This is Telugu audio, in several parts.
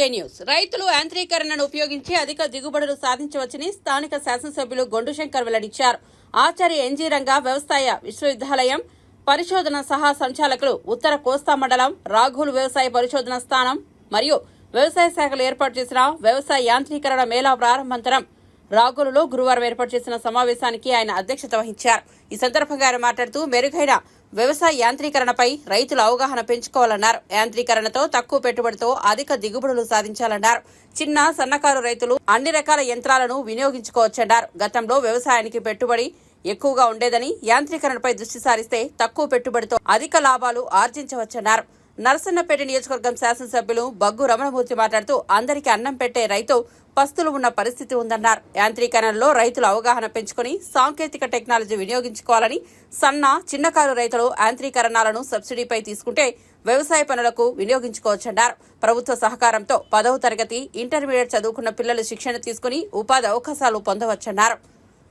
జే న్యూస్. రైతులు యాంత్రీకరణను ఉపయోగించి అధిక దిగుబడులు సాధించవచ్చని స్థానిక శాసనసభ్యులు గొండు శంకర్ వెల్లడించారు. ఆచార్య ఎన్జీ రంగా వ్యవసాయ విశ్వవిద్యాలయం పరిశోధన సహా సంచాలకులు ఉత్తర కోస్తా మండలం రాఘుల్ వ్యవసాయ పరిశోధన స్థానం మరియు వ్యవసాయ శాఖలు ఏర్పాటు చేసిన వ్యవసాయ యాంత్రీకరణ మేళా ప్రారంభాంతరం రాగులలో గురువారం ఏర్పాటు చేసిన సమావేశానికి ఆయన అధ్యక్షత వహించారు. ఈ సందర్భంగా ఆయన మాట్లాడుతూ మెరుగైన వ్యవసాయ యాంత్రీకరణపై రైతుల అవగాహన పెంచుకోవాలన్నారు. యాంత్రీకరణతో తక్కువ పెట్టుబడితో అధిక దిగుబడులు సాధించాలన్నారు. చిన్న సన్నకారు రైతులు అన్ని రకాల యంత్రాలను వినియోగించుకోవచ్చన్నారు. గతంలో వ్యవసాయానికి పెట్టుబడి ఎక్కువగా ఉండేదని యాంత్రీకరణపై దృష్టి సారిస్తే తక్కువ పెట్టుబడితో అధిక లాభాలు ఆర్జించవచ్చన్నారు. నరసన్నపేట నియోజకవర్గం శాసనసభ్యులు బగ్గు రమణమూర్తి మాట్లాడుతూ అందరికీ అన్నం పెట్టే రైతు పస్తులు ఉన్న పరిస్థితి ఉందన్నారు. యాంత్రీకరణలో రైతులు అవగాహన పెంచుకుని సాంకేతిక టెక్నాలజీ వినియోగించుకోవాలని సన్న చిన్నకారు రైతులు యాంత్రీకరణాలను సబ్సిడీపై తీసుకుంటే వ్యవసాయ పనులకు వినియోగించుకోవచ్చన్నారు. ప్రభుత్వ సహకారంతో పదవ తరగతి ఇంటర్మీడియట్ చదువుకున్న పిల్లలు శిక్షణ తీసుకుని ఉపాధి అవకాశాలు పొందవచ్చన్నారు.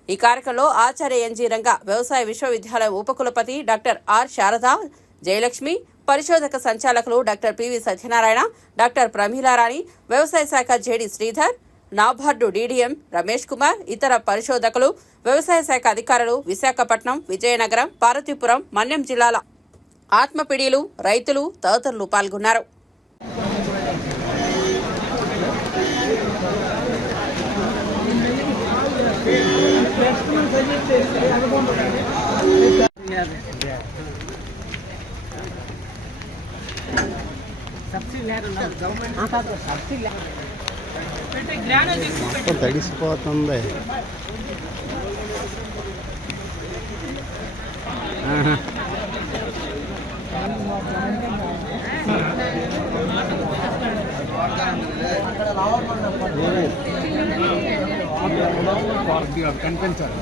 ఈ కార్యక్రమంలో ఆచార్య ఎన్జీ రంగ వ్యవసాయ విశ్వవిద్యాలయం ఉపకులపతి డాక్టర్ ఆర్ శారద జయలక్ష్మి పరిశోధక సంచాలకులు doctor PV Satyanarayana doctor Pramilarani వ్యవసాయ శాఖ JD Sridhar NABARD DDM Ramesh Kumar ఇతర పరిశోధకులు వ్యవసాయ శాఖ అధికారులు విశాఖపట్నం విజయనగరం పార్వతీపురం మన్యం జిల్లాల ఆత్మపిడీలు రైతులు తదితరులు పాల్గొన్నారు. తడిసిపోతుంది. కనిపించాలి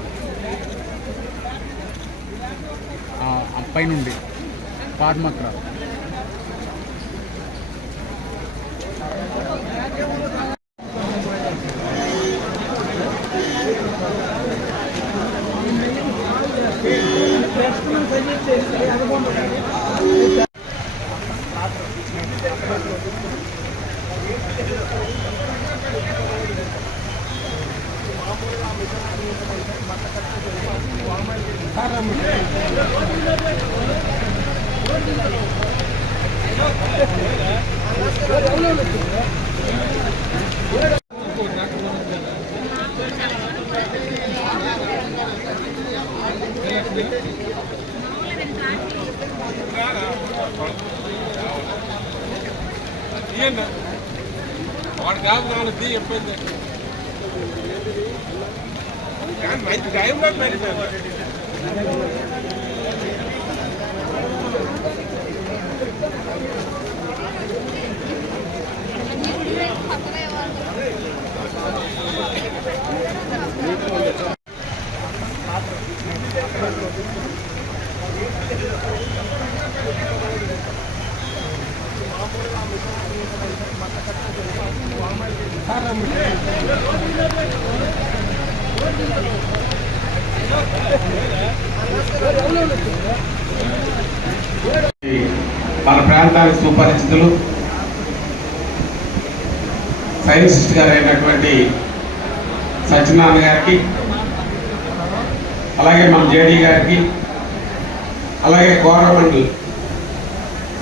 పైనుండి. పార్మక్ర వాడు కాదు నాన్న తీ చెప్పింది. మంచి టైంలో మరి మన ప్రాంతానికి సుపరిచితులు సైన్సిస్ట్ గారు అయినటువంటి సత్యనారాయణ గారికి అలాగే మన జేడీ గారికి అలాగే గవర్నమెంట్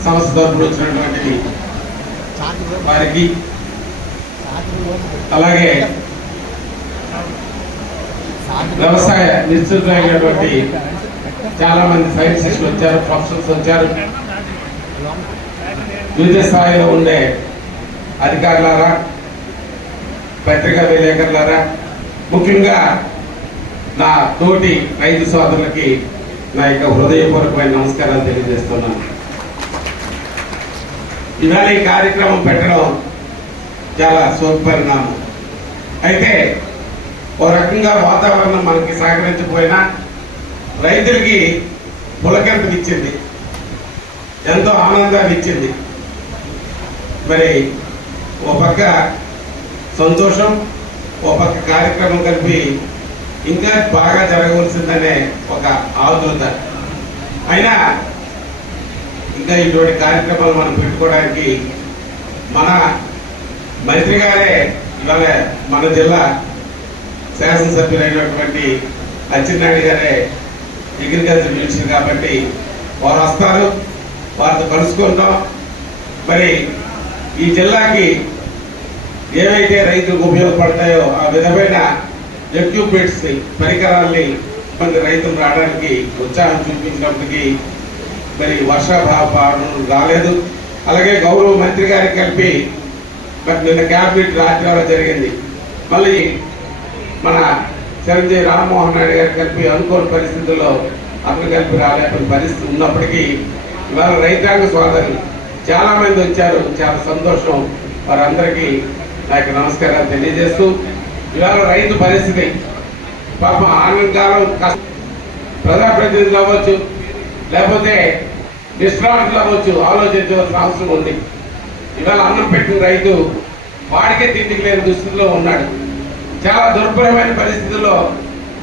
సంస్థ తరఫున వచ్చినటువంటి వారికి అలాగే వ్యవసాయ నిశ్చితులైనటువంటి చాలామంది సైంటిస్టులు వచ్చారు ప్రొఫెసర్స్ వచ్చారు. వివిధ స్థాయిలో ఉండే అధికారులారా పత్రికా విలేకరులారా ముఖ్యంగా నా తోటి రైతు సోదరులకి నా యొక్క హృదయపూర్వకమైన నమస్కారాలు తెలియజేస్తున్నాను. ఇవాళ ఈ కార్యక్రమం పెట్టడం చాలా శుభపరిణామం అయితే ఓ రకంగా వాతావరణం మనకి సహకరించకపోయినా రైతులకి పులకెంతనిచ్చింది ఎంతో ఆనందాన్ని ఇచ్చింది. మరి ఓ పక్క సంతోషం ఓ పక్క కార్యక్రమం కలిపి ఇంకా బాగా జరగవలసిందనే ఒక ఆలోచన. అయినా ఇంకా ఇటువంటి కార్యక్రమాలు మనం పెట్టుకోవడానికి మన మంత్రి గారే ఇవాళ మన జిల్లా శాసనసభ్యులైనటువంటి అచ్చెన్నాయుడు గారే అగ్రికల్చర్ మినిస్టర్ కాబట్టి వారు వస్తారు వారితో కలుసుకుంటాం. మరి ఈ జిల్లాకి ఏవైతే రైతులకు ఉపయోగపడతాయో ఆ విధమైన ఎక్విప్మెంట్స్ పరికరాల్ని మంది రైతులు రావడానికి ఉత్సాహం చూపించినప్పటికీ మరి వర్షాభావ రాలేదు. అలాగే గౌరవ మంత్రి గారికి కలిపి మరి నిన్న క్యాబినెట్ రాత్రి జరిగింది. మళ్ళీ మన చిరంజీవి రామ్మోహన్ నాయుడు గారికి కలిపి అనుకోని పరిస్థితుల్లో అతను కలిపి రాలేని పరిస్థితి ఉన్నప్పటికీ ఇవాళ రైతాంగ సోదరులు చాలామంది వచ్చారు. చాలా సంతోషం. వారందరికీ నా యొక్క నమస్కారాలు తెలియజేస్తూ ఇవాళ రైతు పరిస్థితి పాప ఆనందకాలం ప్రజాప్రతినిధులు అవ్వచ్చు లేకపోతే నిష్ణాతులు అవ్వచ్చు ఆలోచించవలసిన అవసరం ఉంది. ఇవాళ అన్నం పెట్టిన రైతు వాడికే తిండికి లేని దుస్థితిలో ఉన్నాడు. చాలా దుర్భరమైన పరిస్థితుల్లో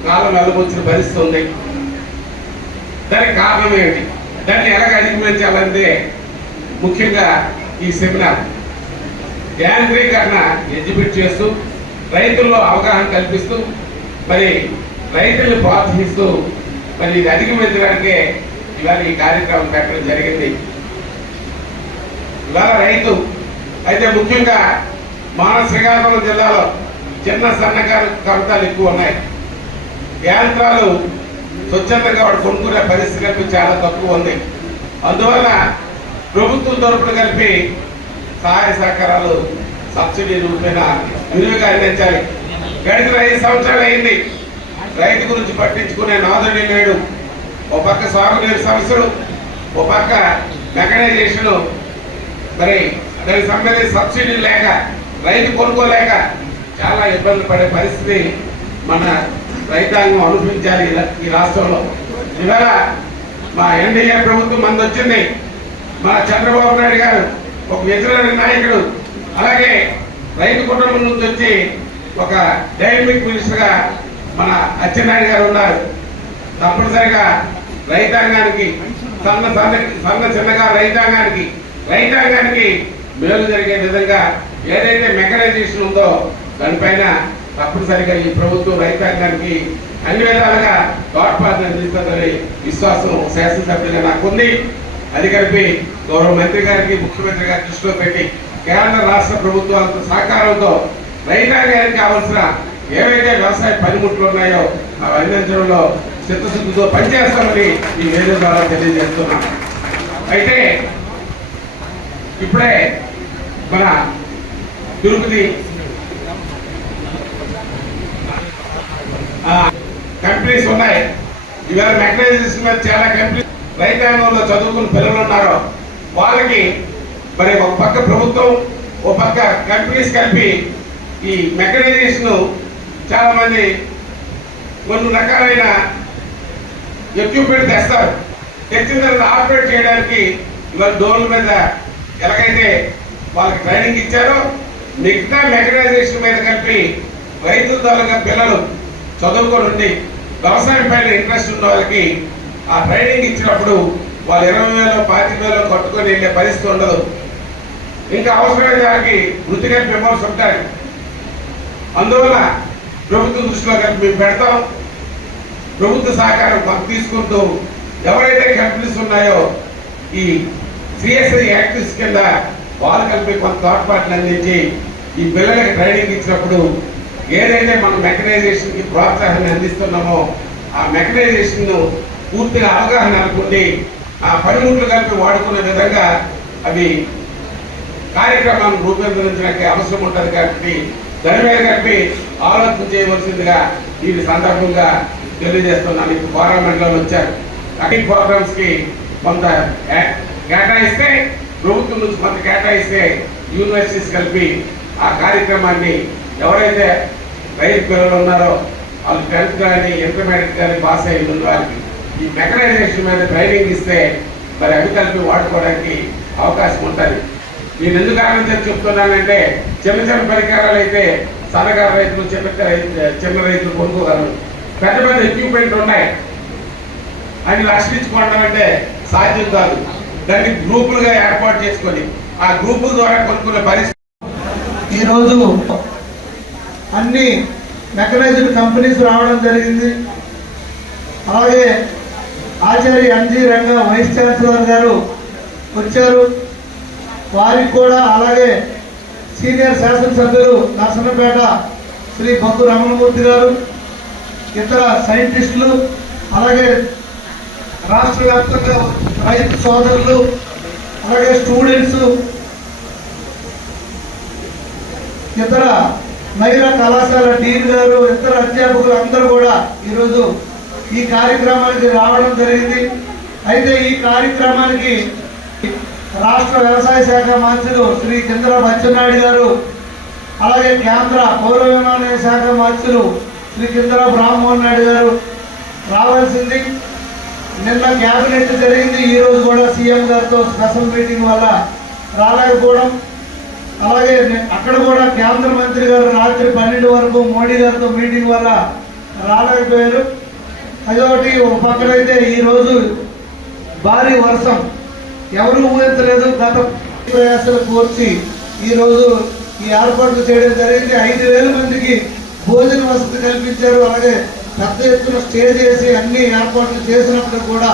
కాలం వెళ్ళబోచిన పరిస్థితి ఉంది. దానికి కారణం ఏమిటి? దాన్ని ఎలాగ అధిగమించాలంటే ముఖ్యంగా ఈ సెమినార్ యాంత్రీకరణ ఎగ్జిబిట్ చేస్తూ రైతుల్లో అవగాహన కల్పిస్తూ మరి రైతుల్ని ప్రోత్సహిస్తూ మరి ఇది అధిగమించడానికే ఇవాళ ఈ కార్యక్రమం పెట్టడం జరిగింది. ఇవాళ రైతు అయితే ముఖ్యంగా మన శ్రీకాకుళం జిల్లాలో చిన్న సన్నకారు కవితలు ఎక్కువ ఉన్నాయి. యంత్రాలు స్వచ్ఛందంగా వాడు కొనుక్కునే పరిస్థితి కలిపి చాలా తక్కువ ఉంది. అందువల్ల ప్రభుత్వం తరపున కలిపి సహాయ సహకారాలు సబ్సిడీ రూపేణ విరివిగా అందించాలి గడిచిన ఐదు సంవత్సరాలు అయింది. రైతు గురించి పట్టించుకునే నాదుడి లేడు. ఒక పక్క సాగునీరు సమస్యలు ఒక పక్క మెకనైజేషన్ మరి దానికి సంబంధించి సబ్సిడీ లేక రైతు కొనుక్కోలేక చాలా ఇబ్బంది పడే పరిస్థితి మన రైతాంగం అనుభవించాలి ఈ రాష్ట్రంలో. ఇవాళ మా ఎన్డీఏ ప్రభుత్వం మంది వచ్చింది మా చంద్రబాబు నాయుడు గారు ఒక వ్యతిరేక నాయకుడు అలాగే రైతు కుటుంబం నుంచి వచ్చి ఒక డైనమిక్ మినిస్టర్గా మన అచ్చెన్నాయుడు గారు ఉన్నారు. తప్పనిసరిగా రైతాంగానికి సన్న సన్న సన్న చిన్నగా రైతాంగానికి రైతాంగానికి మేలు జరిగే విధంగా ఏదైతే మెకనైజేషన్ ఉందో దానిపైన తప్పనిసరిగా ఈ ప్రభుత్వం రైతాంగానికి అన్ని విధాలుగా తోడ్పాటు అందిస్తుందని విశ్వాసం శాసనసభ్యులుగా నాకు ఉంది అది కలిపి గౌరవ మంత్రి గారికి ముఖ్యమంత్రి గారి దృష్టిలో పెట్టి కేంద్ర రాష్ట్ర ప్రభుత్వాలతో సహకారంతో రైతాంగానికి కావలసిన ఏవైతే వ్యవసాయ పనిముట్లు ఉన్నాయో అవి అందించడంలో చిత్తశుద్ధితో పనిచేస్తామని ఈ వేదిక ద్వారా తెలియజేస్తున్నాను అయితే ఇప్పుడే మన తిరుపతి కంపెనీస్ ఉన్నాయి. ఇవాళ మెకనైజేషన్ మీద చాలా కంపెనీ రైతాంగంలో చదువుకున్న పిల్లలు ఉన్నారో వాళ్ళకి మరి ఒక పక్క ప్రభుత్వం ఒక పక్క కంపెనీస్ కలిపి ఈ మెకనైజేషన్ చాలామంది కొన్ని రకాలైన ఎక్విప్మెంట్ తెస్తారు. తెచ్చిన తర్వాత ఆపరేట్ చేయడానికి ఇవాళ డోర్ల మీద ఎలాగైతే వాళ్ళకి ట్రైనింగ్ ఇచ్చారో మిగతా మెకనైజేషన్ మీద కలిపి రైతుల ద్వారా పిల్లలు చదువుకొని ఉండి వ్యవసాయం పైన ఇంట్రెస్ట్ ఉన్న వాళ్ళకి ఆ ట్రైనింగ్ ఇచ్చినప్పుడు వాళ్ళు ఇరవై వేలు పాతిక వేలు కట్టుకొని వెళ్ళే పరిస్థితి ఉండదు. ఇంకా అవసరమైన దానికి వృత్తిగా విమర్శ ఉంటాయి. అందువల్ల ప్రభుత్వ దృష్టిలో కలిపి మేము పెడతాం. ప్రభుత్వ సహకారం మాకు తీసుకుంటూ ఎవరైతే కంపెనీస్ ఉన్నాయో ఈ సిఎస్ఐ యాక్టివ్స్ కింద వాళ్ళు కలిపి కొంత తోడ్పాట్లు అందించి ఈ పిల్లలకి ట్రైనింగ్ ఇచ్చినప్పుడు ఏదైతే మనం మెకనైజేషన్కి ప్రోత్సాహాన్ని అందిస్తున్నామో ఆ మెకనైజేషన్ను పూర్తిగా అవగాహన అనుకుంది ఆ పనిముట్లు కలిపి వాడుకునే విధంగా అవి కార్యక్రమాన్ని రూపొందించడానికి అవసరం ఉంటుంది కాబట్టి దాని మీద కలిపి ఆలోచన చేయవలసిందిగా ఈ సందర్భంగా తెలియజేస్తున్నాను. ఇప్పుడు పార్లమెంట్లో వచ్చారు. అన్ని ప్రోగ్రామ్స్కి కొంత కేటాయిస్తే ప్రభుత్వం నుంచి కొంత కేటాయిస్తే యూనివర్సిటీస్ కలిపి ఆ కార్యక్రమాన్ని ఎవరైతే రైతు పిల్లలు ఉన్నారో వాళ్ళు టెన్త్ కానీ ఇంటర్మీడియట్ కానీ పాస్ అయ్యి ఉన్న వారికి ఈ మెకనైజేషన్ మీద ట్రైనింగ్ ఇస్తే మరి అవి కలిపి వాడుకోవడానికి అవకాశం ఉంటుంది. నేను ఎందుకు కారణం చెప్తున్నానంటే చిన్న చిన్న పరికరాలు అయితే సన్నకారు రైతులు చిన్న రైతు చిన్న రైతులు కొనుక్కోగలరు. పెద్ద పెద్ద ఎక్విప్మెంట్ ఉన్నాయి. అని రక్షించుకోవడం అంటే సాధ్యం కాదు. దాన్ని గ్రూపులుగా ఏర్పాటు చేసుకొని ఆ గ్రూపుల ద్వారా కొనుక్కునే పరిస్థితి. ఈరోజు అన్ని మెకనైజ్డ్ కంపెనీస్ రావడం జరిగింది. అలాగే Acharya NG Ranga vice chancellor గారు వచ్చారు. వారికి కూడా అలాగే సీనియర్ శాసనసభ్యులు నరసన్నపేట శ్రీ బొగ్గు రమణమూర్తి గారు ఇతర సైంటిస్టులు అలాగే రాష్ట్ర వ్యాప్తంగా రైతు సోదరులు అలాగే స్టూడెంట్స్ ఇతర మహిళా కళాశాల డీన్ గారు ఇతర అధ్యాపకులు అందరూ కూడా ఈరోజు ఈ కార్యక్రమానికి రావడం జరిగింది. అయితే ఈ కార్యక్రమానికి రాష్ట్ర వ్యవసాయ శాఖ మంత్రులు శ్రీ చంద్ర బచ్చెన్నాయుడు గారు అలాగే కేంద్ర పౌర విమానయాన శాఖ మంత్రులు శ్రీ చంద్ర బ్రాహ్మణ్ నాయుడు గారు రావాల్సింది. నిన్న క్యాబినెట్ జరిగింది. ఈరోజు కూడా సీఎం గారితో స్పెషల్ మీటింగ్ వల్ల రాలేకపోవడం. అలాగే అక్కడ కూడా కేంద్ర మంత్రి గారు రాత్రి పన్నెండు వరకు మోడీ గారితో మీటింగ్ వల్ల రాలేకపోయారు. అదొకటి ఒక పక్కనైతే ఈరోజు భారీ వర్షం. ఎవరు ఊహించలేదు గత ప్రయాసాలు కోర్చి ఈరోజు ఈ ఏర్పాట్లు చేయడం జరిగింది. ఐదు వేల మందికి భోజన వసతి కల్పించారు. అలాగే పెద్ద ఎత్తున స్టే చేసి అన్ని ఏర్పాట్లు చేసినప్పుడు కూడా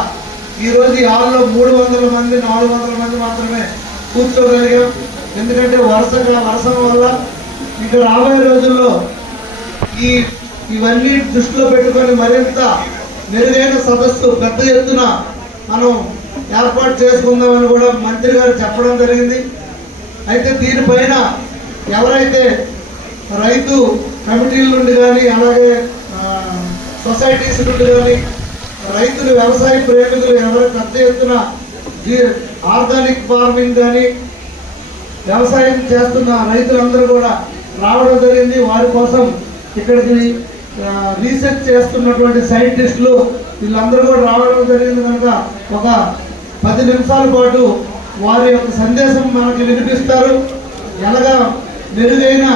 ఈరోజు ఈ హాల్లో మూడు వందల మంది నాలుగు వందల మంది మాత్రమే కూర్చోగలిగాం. ఎందుకంటే వరుసగా వర్షం వల్ల ఇక రాబోయే రోజుల్లో ఈ ఇవన్నీ దృష్టిలో పెట్టుకొని మరింత మెరుగైన సదస్సు పెద్ద ఎత్తున మనం ఏర్పాటు చేసుకుందామని కూడా మంత్రి గారు చెప్పడం జరిగింది. అయితే దీనిపైన ఎవరైతే రైతు కమిటీల నుండి కానీ అలాగే సొసైటీస్ నుండి కానీ రైతులు వ్యవసాయ ప్రేమికులు ఎవరు పెద్ద ఎత్తున ఆర్గానిక్ ఫార్మింగ్ కానీ వ్యవసాయం చేస్తున్న రైతులందరూ కూడా రావడం జరిగింది. వారి కోసం ఇక్కడికి రీసెర్చ్ చేస్తున్నటువంటి సైంటిస్టులు వీళ్ళందరూ కూడా రావడం జరిగింది కనుక ఒక పది నిమిషాల పాటు వారి యొక్క సందేశం మనకి వినిపిస్తారు. ఎలాగా మెరుగైన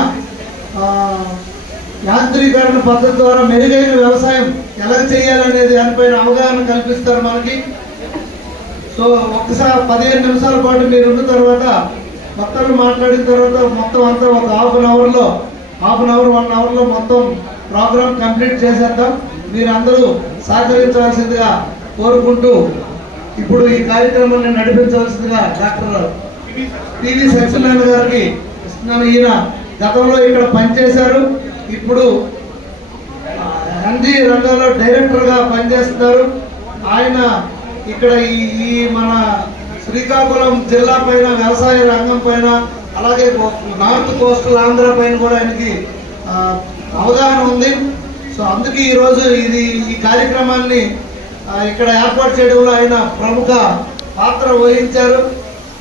యాంత్రీకరణ పద్ధతి ద్వారా మెరుగైన వ్యవసాయం ఎలా చేయాలనేది దానిపైన అవగాహన కల్పిస్తారు మనకి. సో ఒక్కసారి పదిహేను నిమిషాల పాటు మీరు ఉన్న తర్వాత భక్తులు మాట్లాడిన తర్వాత మొత్తం అంతా ఒక హాఫ్ అన్ అవర్లో హాఫ్ అన్ అవర్ వన్ అవర్లో మొత్తం ప్రోగ్రామ్ కంప్లీట్ చేసేద్దాం. మీరందరూ సహకరించవలసిందిగా కోరుకుంటూ ఇప్పుడు ఈ కార్యక్రమాన్ని నడిపించవలసిందిగా డాక్టర్ పివి సత్యనారాయణ గారికి ఇస్తున్నాను ఈయన గతంలో ఇక్కడ పనిచేశారు. ఇప్పుడు ఎన్జీ రంగంలో డైరెక్టర్గా పనిచేస్తున్నారు. ఆయన ఇక్కడ ఈ ఈ మన శ్రీకాకుళం జిల్లా పైన వ్యవసాయ రంగం పైన అలాగే నార్త్ కోస్టల్ ఆంధ్ర పైన కూడా ఆయనకి అవగాహన ఉంది. సో అందుకే ఈరోజు ఇది ఈ కార్యక్రమాన్ని ఇక్కడ ఏర్పాటు చేయడంలో ఆయన ప్రముఖ పాత్ర వహించారు.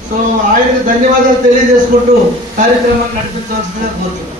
సో ఆయనకి ధన్యవాదాలు తెలియజేసుకుంటూ కార్యక్రమాన్ని నడిపించాల్సిందిగా కోరుతున్నాను.